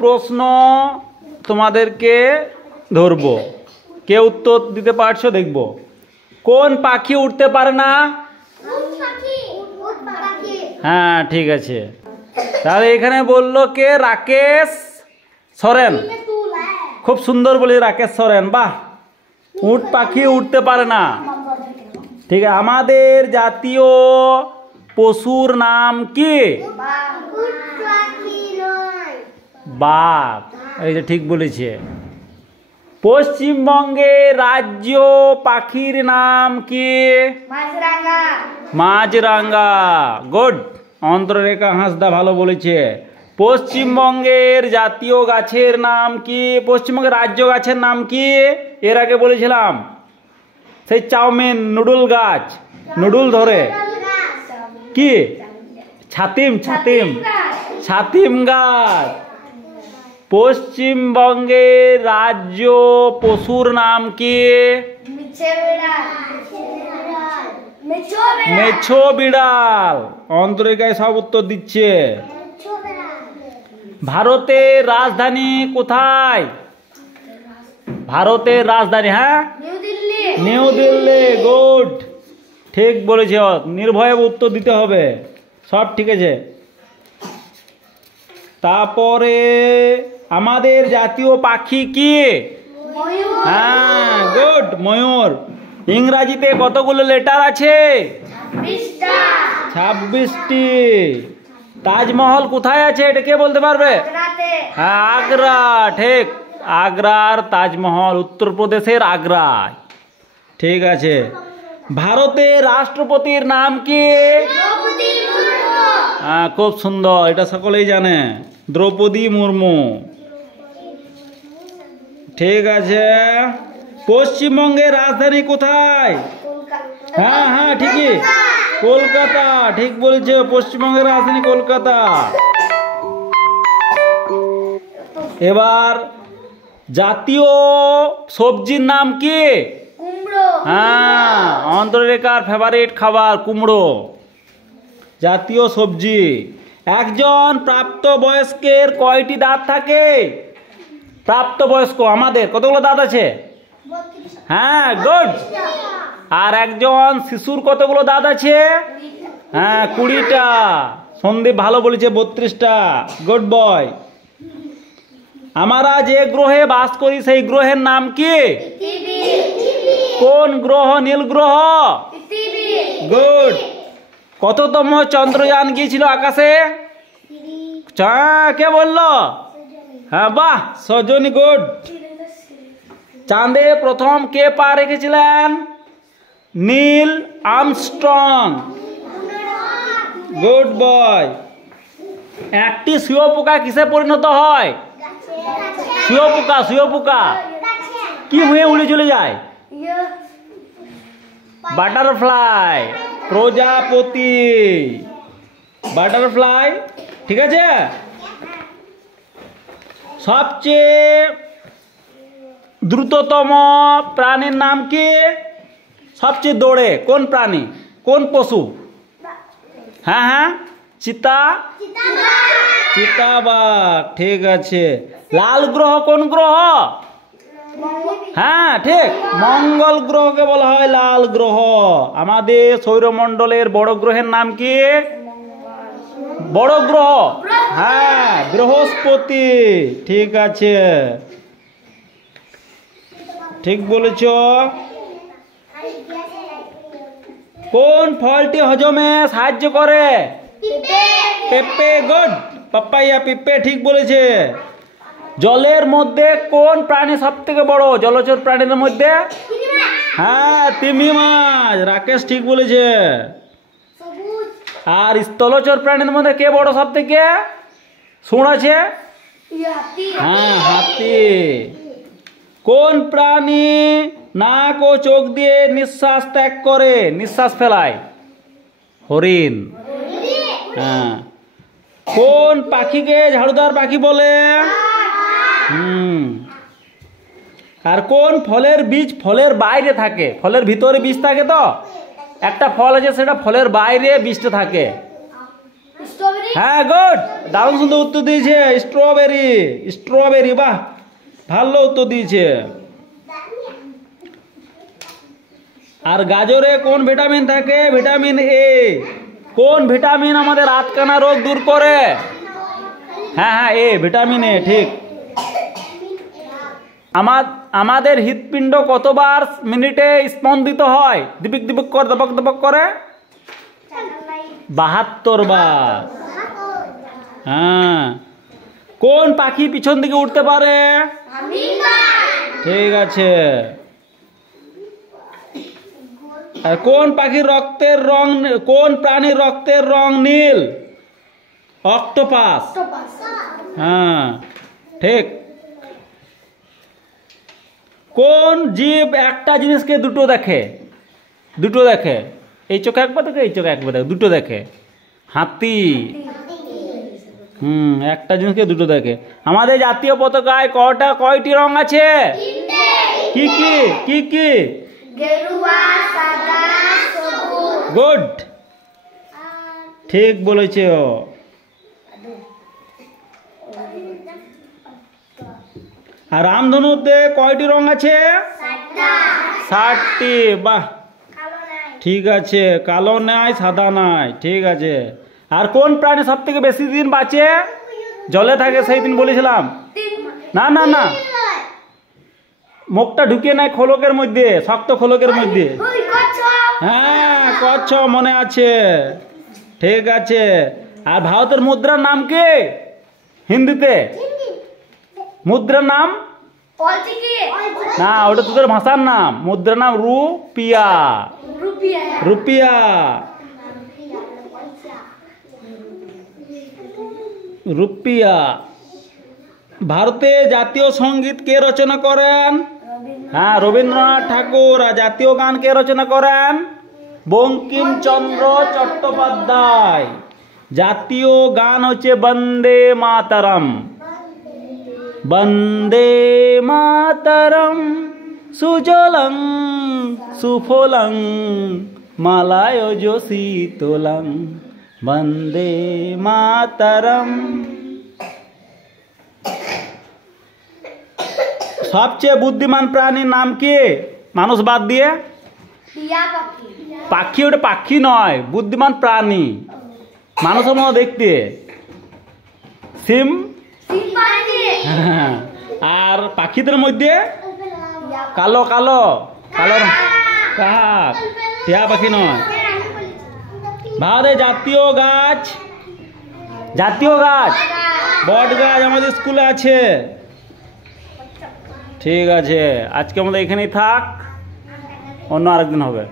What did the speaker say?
প্রশ্ন তোমাদেরকে ধরবো, কে উত্তর দিতে পারছো দেখবো। কোন পাখি উঠতে পারে না? হ্যাঁ ঠিক আছে। তাহলে এখানে বললো কে? রাকেশ সরেন। খুব সুন্দর বলি, রাকেশ সরেন। বাহ, উট পাখি উঠতে পারে না। ঠিক আছে। আমাদের জাতীয় পশুর নাম কি? বাঘ। এই যে ঠিক বলেছে। পশ্চিমবঙ্গের রাজ্য পাখির নাম কি? মাছরাঙা। গুড। অন্তররেখা হাঁসদা ভালো বলেছে। পশ্চিমবঙ্গের জাতীয় গাছের নাম কি? পশ্চিমবঙ্গের রাজ্য গাছের নাম কি? এর আগে বলেছিলাম সেই চাউমিন নুডল গাছ, নুডল ধরে কি? ছাতিম। ছাতিম ছাতিম গাছ। পশ্চিমবঙ্গের রাজ্য পশুর নাম কি? মেছো বিড়াল। অন্তরিকায় সব উত্তর দিচ্ছে। ভারতের রাজধানী কোথায়? ভারতের রাজধানী, হ্যাঁ, নিউ দিল্লি। গুড, ঠিক বলেছ। নির্ভয়ে উত্তর দিতে হবে, সব ঠিক আছে। তারপরে আমাদের জাতীয় পাখি কি? হ্যাঁ গুড, ময়ূর। ইংরাজিতে কতগুলো লেটার আছে? 26টি। তাজমহল কোথায় আছে এটা কে বলতে পারবে? হ্যাঁ, আগ্রা। ঠিক, আগ্রার তাজমহল উত্তরপ্রদেশের আগ্রায়। ঠিক আছে। ভারতের রাষ্ট্রপতির নাম কি? হ্যাঁ, খুব সুন্দর, এটা সকলেই জানে, দ্রৌপদী মুর্মু। ঠিক আছে। পশ্চিমবঙ্গের রাজধানী কোথায়? হ্যাঁ হ্যাঁ ঠিকই, কলকাতা। ঠিক বলেছে, পশ্চিমবঙ্গের রাজধানী কলকাতা। এবার জাতীয় সবজির নাম কি? হ্যাঁ, অন্তররেখার ফেভারিট খাবার কুমড়ো, জাতীয় সবজি। একজন প্রাপ্তবয়স্কের কয়টি দাঁত থাকে? প্রাপ্তবয়স্ক আমাদের কতগুলো দাঁত আছে? হ্যাঁ গুড। আর একজন শিশুর কতগুলো দাঁত আছে? হ্যাঁ 20টা। সন্দীপ ভালো বলেছে, 32টা। Good boy. আমরা যে গ্রহে বাস করি সেই গ্রহের নাম কি? কোন গ্রহ? নীল গ্রহ। গুড। কততম চন্দ্রযান গিয়েছিল আকাশে? কে বললো? হ্যাঁ বাহ, সজনী। গুড। চাঁদে প্রথম কে পা রেখেছিলেন? Neil Armstrong. Good boy. একটি শুয়োপোকা কিসে পরিণত হয়? শুয়োপোকা। শুয়োপোকা কি হয়ে উড়ে চলে যায়? বাটারফ্লাই। প্রজাপতি, বাটারফ্লাই। ঠিক আছে। সবচেয়ে দ্রুততম প্রাণীর নাম কি? সবচেয়ে দৌড়ে কোন প্রাণী, কোন পশু? হ্যাঁ হ্যাঁ, চিতা। চিতাবাঘ। ঠিক আছে। লাল গ্রহ কোন গ্রহ? হ্যাঁ ঠিক, মঙ্গল গ্রহকে বলা হয় লাল গ্রহ। আমাদের সৌরমণ্ডলের বড় গ্রহের নাম কি? বড় গ্রহ, হ্যাঁ বৃহস্পতি। ঠিক আছে, ঠিক বলেছ। কোন ফলটি হজমে সাহায্য করে? পেঁপে। গুড, পাপাইয়া, পেঁপে। ঠিক বলেছে। জলের মধ্যে কোন প্রাণী সব থেকে বড়? জলচর প্রাণীদের মধ্যে? হ্যাঁ, তিমি মাছ। রাকেশ ঠিক বলেছে। আর স্থলচর প্রাণীর মধ্যে কে বড় সব থেকে? শুন আছে? হ্যাঁ, হাতি। কোন প্রাণী নাক ও চোখ দিয়ে নিঃশ্বাস ত্যাগ করে, নিঃশ্বাস ফেলায়? হরিণ। হ্যাঁ। কোন পাখিকে ঝাড়ুদার পাখি বলে? আর কোন ফলের বীজ ফলের বাইরে থাকে? ফলের ভিতরে বীজ থাকে তো, একটা ফল আছে সেটা ফলের বাইরে বীজটা থাকে। হ্যাঁ গুড, দারুণ সুন্দর উত্তর দিয়েছে। স্ট্রবেরি, স্ট্রবেরি, বাহ ভালো উত্তর দিয়েছে। আর গাজরে কোন ভিটামিন থাকে? Vitamin A. কোন ভিটামিন আমাদের আটকানা রোগ দূর করে? হ্যাঁ হ্যাঁ, এ, ভিটামিন এ, ঠিক। আমাদের হৃৎপিণ্ড কতবার মিনিটে স্পন্দিত হয়? দিবিক দিবিক করে, দবক দবক করে? 72 বার। হ্যাঁ। কোন পাখি পিছন দিকে উঠতে পারে? ঠিক আছে। আর কোন পাখির রক্তের রং, কোন প্রাণীর রক্তের রং নীল? অক্টোপাস। হ্যাঁ ঠিক। কোন জীব একটা জিনিসকে দুটো দেখে? দুটো দেখে, এই চোখে একবার দেখে, এই চোখে একবার দেখে, দুটো দেখে। হাতি। একটা জিনিসকে দুটো দেখে। আমাদের জাতীয় পতাকায় কয়টি রং আছে? কি কি কি কি? গুড, ঠিক বলেছে। আর রামধনুতে কয়টি রং আছে? 60টি। বাহ, ঠিক আছে। কালো নাই, সাদা নাই, ঠিক আছে। আর কোন প্রাণী সব থেকে বেশি দিন বাঁচে? জলে থাকে, সেই দিন বলেছিলাম। না না না, মুখটা ঢুকিয়ে নাই খোলকের মধ্যে, শক্ত খোলকের মধ্যে। হ্যাঁ, কচ্ছপ, মনে আছে, ঠিক আছে। আর ভারতের মুদ্রার নাম কি হিন্দিতে? মুদ্রার নাম না, ওটা তোদের ভাষার নাম। মুদ্রার নাম রুপিয়া। রুপিয়া, রুপিয়া। ভারতে জাতীয় সঙ্গীত কে রচনা করেন? হ্যাঁ, রবীন্দ্রনাথ ঠাকুর। আর জাতীয় গান কে রচনা করেন? বঙ্কিমচন্দ্র চট্টোপাধ্যায়। জাতীয় গান হচ্ছে বন্দে মাতরম। বন্দে মাতরম সুজলং সুফলং মালায়জ শীতলং বন্দে মাতরম। সবচেয়ে বুদ্ধিমান প্রাণীর নাম কি মানুষ বাদ দিয়ে? পাখি। ওটা পাখি নয়, বুদ্ধিমান প্রাণী মানুষের মতো দেখতে। সিম। আর পাখিদের মধ্যে কালো কালো কালো কাক, টিয়া পাখি নয়। ভারতের জাতীয় গাছ, জাতীয় গাছ বট গাছ, আমাদের স্কুলে আছে। ঠিক আছে, আজকে আমাদের এখানেই থাক, অন্য আরেকদিন হবে।